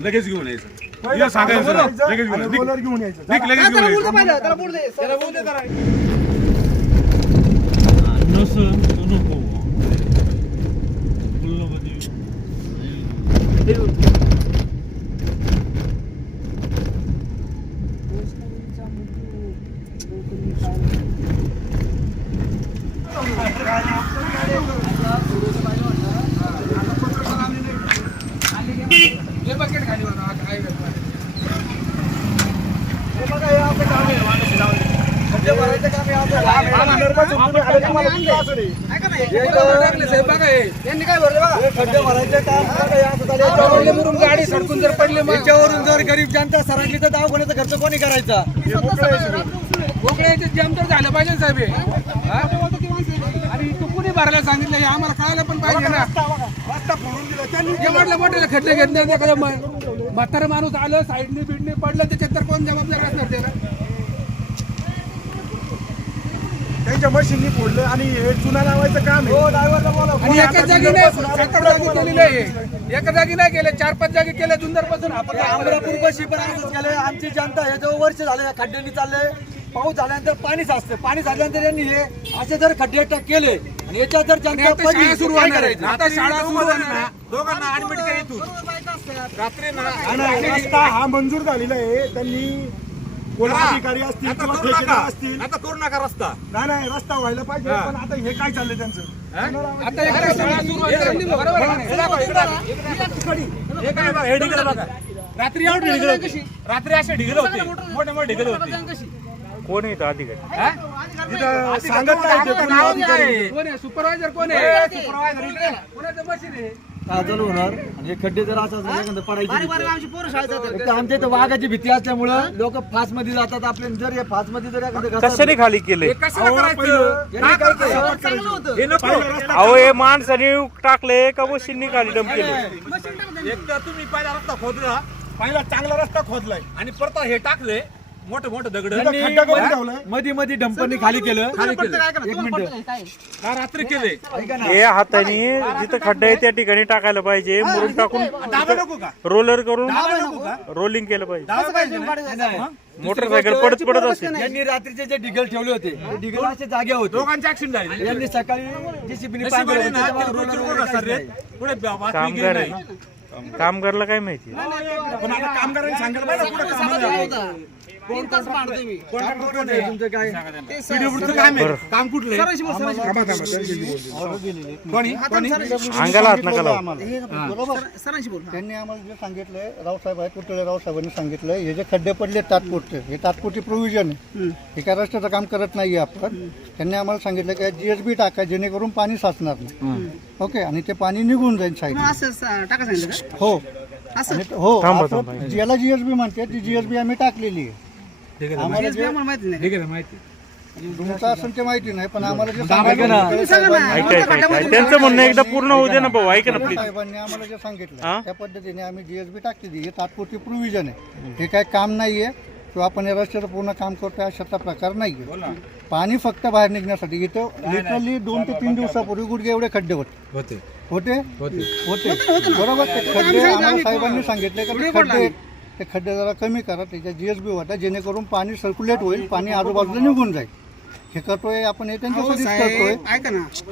लगेच घेऊन यायचं. या सांगायचं लगेच घेऊन घेऊन यायचं. लगेच घेऊन त्याला यायचं बोलू दे पहिलं, त्याला बोलू दे. त्याला बोलू दे. हे bucket खाली वाला, हा काय करतो? हे बघा, हे आपलं काम आहे, वांगाची लावणी. खड्डे भरायचं काम आहे आपलं. लहान मुलांपासून तुम्ही आले तुम्हाला किती असं नाही. ऐका ना, हे कुठं टाकले साहेब, बघा हे. यांनी काय भरले बघा हे खड्डे भरायचे काम बघा, हे असं झालं. पडले मुरुम गाडी सडकून जर पडले याच्यावरून जर गरीब जनता सरकली तर दवाखान्याचा खर्च कोणी करायचा? मोकळ्याचे जाम तर झालं पाहिजे साहेब? आणि तू कुणी भरायला सांगितलं हे? आम्हाला कळायला पण पाहिजे ना. रस्ता फोडून दिला. त्यांनी म्हटलं मोठे खड्डे घेतले म्हातारं माणूस आलं साईडने बिडने पडलं त्याच्यात तर कोण जबाबदार असणार त्याला? त्यांच्या मशीननी फोडलं आणि हे चुना लावायचं काम आहे. आणि एकाच जागी नाही सात आठ जागी केलेले आहे. एका जागी नाही केले चार पाच जागी केले जुंदरपासून आपण अमरापूर पाशी पण असंच केलंय. आमची जनता हे जवळ वर्ष झाले खड्ड्यांनी चाललंय. पाऊस झाल्यानंतर पाणी साचतं पाणी साचल्यानंतर यांनी हे असे जर खड्डे केले आणि याच्यात जर जनता सुरू होणार? आता शाळा सुरू होणार. दोघांना ऍडमिट इथून. रात्री. हा हा मंजूर झालेला आहे. त्यांनी कोण अधिकारी असतील आता किंवा करू ठेकेदार असतील. आता करू नका रस्ता. नाही नाही रस्ता व्हायला पाहिजे पण आता हे काय चाललंय त्यांचं? आता शाळा सुरू. बरोबर आहे? हे काय बघा, हे ढिगलं बघा रात्री एवढे ढिगलं होते. रात्री असे ढिगलं होते. मोठे मोठे ढिगलं होते. कोण येतं अधिकारी? हा? सांगत नाही ते कोणी अधिकारी. कोण आहे? सुपरवायझर कोण आहे? कोणाचं मशीन आहे? काय चालू होणार? आणि हे खड्डे जर असं झाले एखादं पडायची एक तर आमच्या इथं वाघाची भीती असल्यामुळं लोक फासमध्ये जातात आपले. जर हे फासमध्ये जर एखादं कशाने खाली केले यांनी काय अहो हे माणसाने टाकले का मशीननी खाली डंप केले एक तर तुम्ही पहिला रस्ता खोदला पहिला चांगला रस्ता खोदलाय. आणि परत हे टाकले मोठे मोठे दगड. त्यांनी खड्डा करून ठेवलाय. मध्ये मध्ये डंपरनी खाली केलं. खाली केलं. एक मिनिट. हा रात्री केले? हे हाताने जिथं खड्डा आहे त्या ठिकाणी टाकायला पाहिजे. मुरुम टाकून दाबा नको का? रोलर करून रोलिंग केलं पाहिजे. मोटरसायकल पडत पडत असेल यांनी रात्रीचे जे डिगल ठेवले होते ते डिगल असे जागे होते दोघांचे ऍक्सिडेंट झाले यांनी सकाळी नशिबाने ना किरकोळ किरकोळ रस्ता रे. पुढे बातमी कामगार गेली नाही. कामगारला काय माहिती? पण आता कामगारांनी सांगायला पाहिजे पुढे मी. तुमचं काय? ते सर- काम आहे काम कुठले सरांशी बोल, सरांशी बोल. कोणी? कोणी? अंगाला हात नका लावू. सर- सरांशी बोल. त्यांनी आम्हाला जे सांगितलंय रावसाहेब आहे कुठले रावसाहेबांनी सांगितलं हे जे खड्डे पडले तात्पुरते हे तात्पुरती प्रोव्हिजन आहे. हे काय रस्त्याचं काम करत नाहीये आपण. त्यांनी आम्हाला सांगितलं की जीएसबी टाका जेणेकरून पाणी साचणार नाही. ओके? आणि ते पाणी निघून जाईल साईड मग असं स- टाका सांगितलं का? हो. असं? आणि हो थांबा. ज्याला जीएसबी म्हणते ती जीएसबी आम्ही टाकलेली आहे. आम्हाला GSB जे आम्हाला माहिती नाही. तुमचं ते माहिती नाही पण आम्हाला जे ऐका सांगितलं ना. तुम्ही सांगा ना. ऐका ऐका ऐका. त्यांचं म्हणणं एकदा पूर्ण होऊ दे ना भाऊ ऐका ना प्लीज साहेबांनी आम्हाला जे सांगितलं हा? त्या पद्धतीने आम्ही जीएसबी टाकली हे तात्पुरती प्रोव्हिजन आहे. हे काय काम नाहीये किंवा आपण या रस्त्याचं पूर्ण काम करतोय अशातला प्रकार नाहीये. पाणी फक्त बाहेर निघण्यासाठी इथं लिटरली दोन ते तीन दिवसापूर्वी गुडघे एवढे खड्डे होते. होते. होते? बरोबर ते खड्डे आम्हाला साहेबांनी सांगितले का ते खड्डे आहेत, ते खड्डे जरा कमी करा त्याच्या जीएसबी होता जेणेकरून पाणी सर्क्युलेट होईल पाणी आजूबाजूला निघून जाईल. हे करतोय आपण हे अहो, त्यांच्यासाठीच करतोय.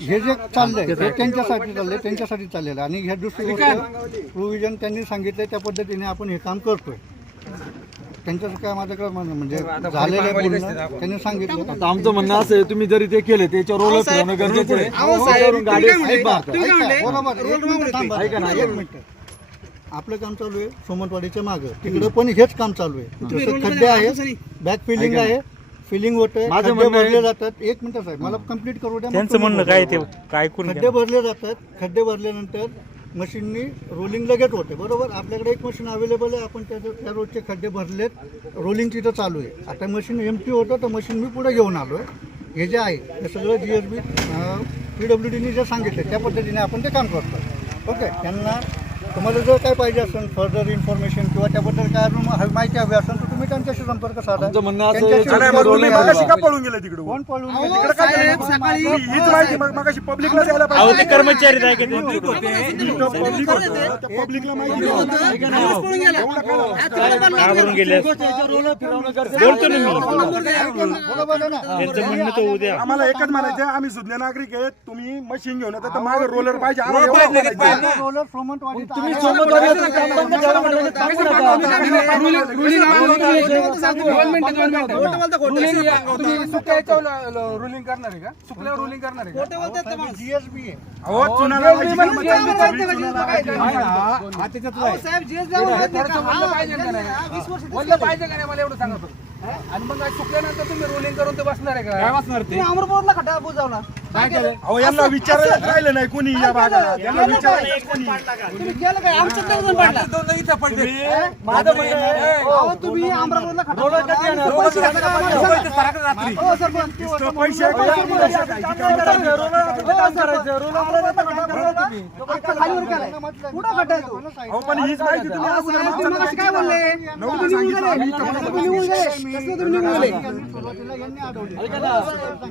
हे जे चाललंय हे त्यांच्यासाठी चाललंय त्यांच्यासाठी चाललेलं आहे. आणि ह्या दुसरी प्रोव्हिजन त्यांनी सांगितलंय त्या पद्धतीने आपण हे काम करतोय. त्यांच्याच काय माझ्याकडे म्हणणं म्हणजे झालेलं आहे बोलणं त्यांनी सांगितलं आता आमचं म्हणणं असं आहे तुम्ही जरी ते केले त्याच्यावर रोलर फिरवणं गरजेचं आहे. बरोबर एक मिनिट थांबा. ऐका ना, एक मिनिट आपलं काम चालू आहे सोमनवाडीच्या मागं. तिकडे पण हेच काम चालू आहे. खड्डे सरी. बॅक फिलिंग आहे फिलिंग होतंय माझं खड्डे म्हणणं आहे- भरले जातात. एक मिनिट साहेब मला कंप्लीट करू द्या मग त्यांचं तुम्ही म्हणणं. काय ते काय ऐकून खड्डे घ्या. भरले जातात खड्डे भरल्यानंतर मशीननी रोलिंग लगेच होते बरोबर? आपल्याकडे एक मशीन अवेलेबल आहे आपण त्याच्या त्या रोजचे खड्डे भरलेत रोलिंग तिथं चालू आहे. आता मशीन एम टी होतं तर मशीन मी पुढे घेऊन आलो आहे हे जे आहे हे सगळं G S B P W डीने जे सांगितलं त्या पद्धतीने आपण ते काम करतो ओके त्यांना तुम्हाला जर काय पाहिजे असेल फर्दर इन्फॉर्मेशन किंवा त्याबद्दल काय माहिती हवी असेल तर तुम्ही त्यांच्याशी संपर्क साधा. मगाशी का पळून गेले तिकडे. कोण पळून गेले? साहेब, सकाळी हीच माहिती मग मगाशी पब्लिकला द्यायला अहो ते कर्मचारी आहे का? ते? पब्लिकला बोलतो ना मी. बोला ना. त्यांचं म्हणणं तर उद्या. आम्हाला एकच म्हणायचं आम्ही सुज्ञ नागरिक आहेत तुम्ही मशीन घेऊन येतात तर मागे रोलर पाहिजे. आम्हाला एवढं. रोलर फ्रोमंट वाढीत तुम्ही तर काम बंद करा म्हणजे नका. रुलिंग करणार आहे का? सुकल्यावर रुलिंग करणार आहे का? जीएसबी आहे. अहो, चुनाला पाहिजे का नाही पाहिजे का नाही मला एवढं सांगा फक्त. आणि मग आज सुकल्यानंतर तुम्ही रोलिंग करून ते बसणार आहे का? काय बसणार ते काय केलं? अहो यांना विचारायलाच राहिलं नाही कोणी या भागात यांना विचारायला कोणी. इथं पडले. माझं म्हणणं आहे, कधी येणार? पैसे. नुसतं पैसे आहे करायचं. अहो पण हीच माहिती तुम्ही ऐका ना,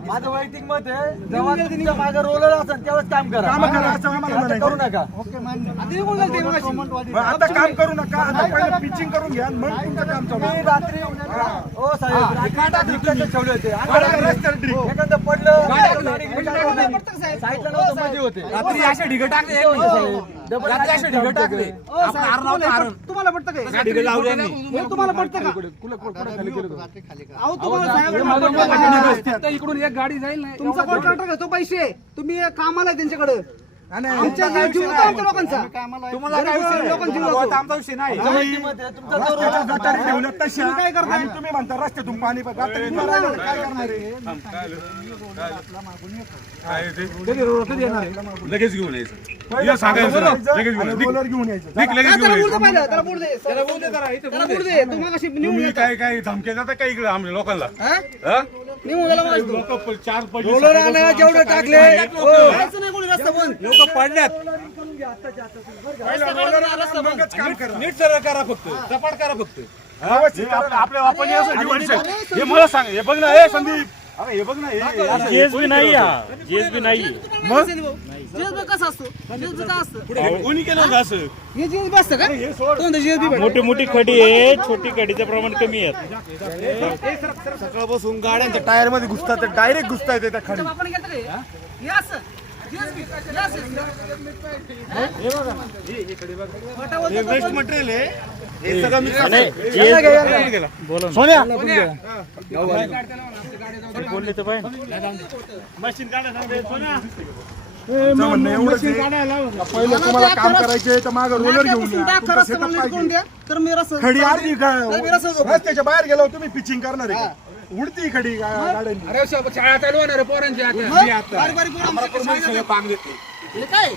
माझं वैयक्तिक मत आहे जेव्हा मागे रोलर असेल तेव्हाच काम करा. काम करा असं आम्हाला आता म्हणायचं. करू नका मग आता काम करू नका आता पहिलं पिचिंग करून घ्या मग तुमचं काम चालू. मी रात्री हो. साहेब रात्री ढिक्काचे ठेवले होते. बरं, रस्त्यावर ड्रिंक. एखादं पडलं साईडला नव्हतं मध्ये होते. रात्री असे ढिगं टाकले रात्री असे ढिगं टाकले. आपण हार नव्हता हार. तुम्हाला पडतं काय ढिगं लावले यांनी. हे तुम्हाला पडतं का? रात्री खाली करा. अहो तुम्हाला पडतं का? इकडून एक गाडी जाईल ना तुमचा कॉन्ट्रॅक्टर घेतो पैसे. तुम्ही कामाला आहे त्यांच्याकडे. आमच्या जीव होतो आमच्या लोकांचा कामाला तुम्हाला काय विषय. आमचा विषय नाही रस्त्याच्या गटारी तशा तुम्ही काय करताय? आणि तुम्ही म्हणता रस्त्यातून पाणी पण रात्री काय करणार आहे लगेच घेऊन यायचं सांगायचं लगेच घेऊन आणि रोलर घेऊन यायचं निघ, लगेच हा, त्याला घेऊन बोलतो यायचं पहिलं त्याला बोल दे त्याला बोलू दे जरा, इथं त्याला बोलू बोल दे. दे तू मगाशी निघून तुम्ही गेला. काय काय धमक्या जाता काय इकडे आमच्या लोकांना हा? हा? निघून गेला मगाशी तू. लोकं प- चार पैसे रोलर आणा जेवढे टाकले हो. जायचं करा. नीट सरळ करा फक्त. सपाट करा फक्त. आपल्या. हे मला सांग. हे बघ ना हे संदीप. अरे हे बघ ना जीएसबी नाही हा. जीएसबी नाही. मग? जीएसबी कसं असतो? जीएसबी का असतं? कोणी केलं होतं असं? हे जीएसबी असतं का? तो म्हणतो जीएसबी मोठी मोठी खडी आहे. छोटी खडीचं प्रमाण कमी आहे. सकाळपासून गाड्यांच्या टायरमध्ये घुसतात डायरेक्ट घुसता येते त्या खाली. वेस्ट मटेरियल आहे हे सगळं. सोन्या बोलले तर का पहिलं तुम्हाला काम करायचे तर मागं रोलर घेऊन या तुमचा setup पाहिजे तर मी रस्ता खडी का- रस्त्याच्या बाहेर गेलो तुम्ही पिचिंग करणार आहे? उडती खडी अरे शाळा चालू होणार आहे पोरांची आता. बारीक बारीक पोरं आमच्या शाळेत पांग देते. काय?